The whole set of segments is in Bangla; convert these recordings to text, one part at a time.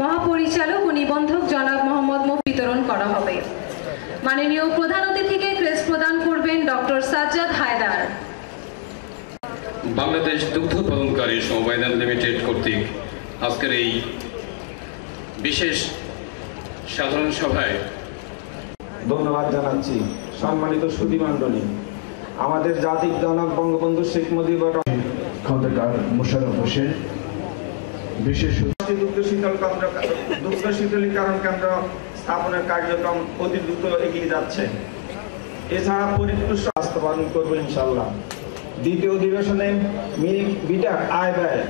মহাপরিচালক ও নিবন্ধক জনাব মোহাম্মদ বিতরণ করা হবে। মাননীয় প্রধান অতিথিকে ক্রেস্ট প্রদান করবেন ডক্টর সাজ্জাদ হায়দার। বাংলাদেশ দুগ্ধ উৎপাদনকারী সমবায় লিমিটেড কর্তৃক আজকের এই বিশেষ সাধারণ সভায় ধন্যবাদ জানাচ্ছি। সম্মানিত সুধীমণ্ডলী, আমাদের জাতির জনক বঙ্গবন্ধু শেখ মুজিবুর রহমান খন্দকার মোশাররফ হোসেন বিশেষ দুগ্ধ শীতলীকরণ কেন্দ্র স্থাপনের কার্যক্রম অতি দ্রুত এগিয়ে যাচ্ছে। এছাড়া পরিপুষ্ট বাস্তবায়ন করবো ইনশাল্লাহ। দ্বিতীয় অধিবেশনে মিল্ক বিটার আয় ব্যয়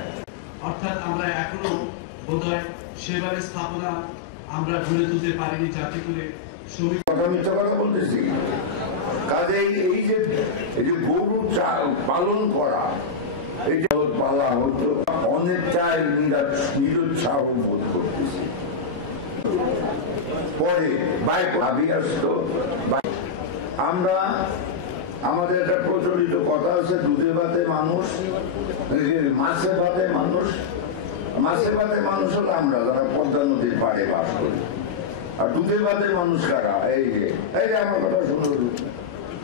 অর্থাৎ আমরা এখনো বোধহয় সেবারের স্থাপনা আমরা গড়ে তুলতে পারিনি, যাতে করে শ্রমিক কথা বলতেছি। কাজে এই যে গরু পালন করা, এই যে পালা হতো, অনেকটাই নিরুৎসাহ বোধ করতেছি। পরে বাইক ভাবি আসতো। আমরা আমাদের একটা প্রচলিত কথা আছে, দুধে ভাতে মানুষ, মাছে ভাতে মানুষ। মাছে ভাতে মানুষ হলো আমরা যারা পদ্মা নদীর পাড়ে বাস করি। আর দুধে ভাতে মানুষ কারা? এই যে আমার কথা শুনো,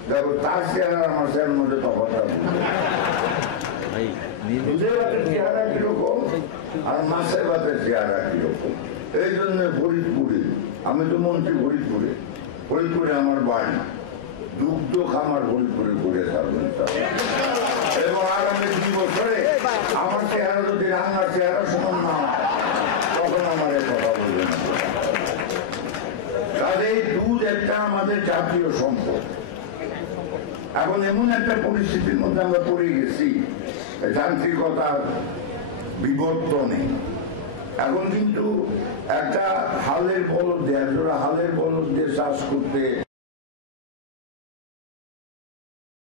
দেখো তার চেহারা আমার চেহারার মধ্যে তফাৎ। দুধে ভাতের চেহারা কিরকম আর মাছের ভাতের চেহারা কিরকম। এই জন্য ফরিদপুরে, আমি তো মন্ত্রী ফরিদপুরে আমার বাড়ি, দুগ্ধ খামার ফরিদপুরে করে থাকবেন। এবং আগামী 2 বছরে আমার চেহারা যদি রান্নার চেহারা সমান না হয়, তখন আমার কথা বলবেন। কাজেই দুধ একটা আমাদের জাতীয় সম্পদ। এখন এমন একটা পরিস্থিতির মধ্যে আমরা পড়ে গেছি, যান্ত্রিকতার বিবর্তনে। এখন কিন্তু একটা হালের বলদ দিয়ে চাষ করতে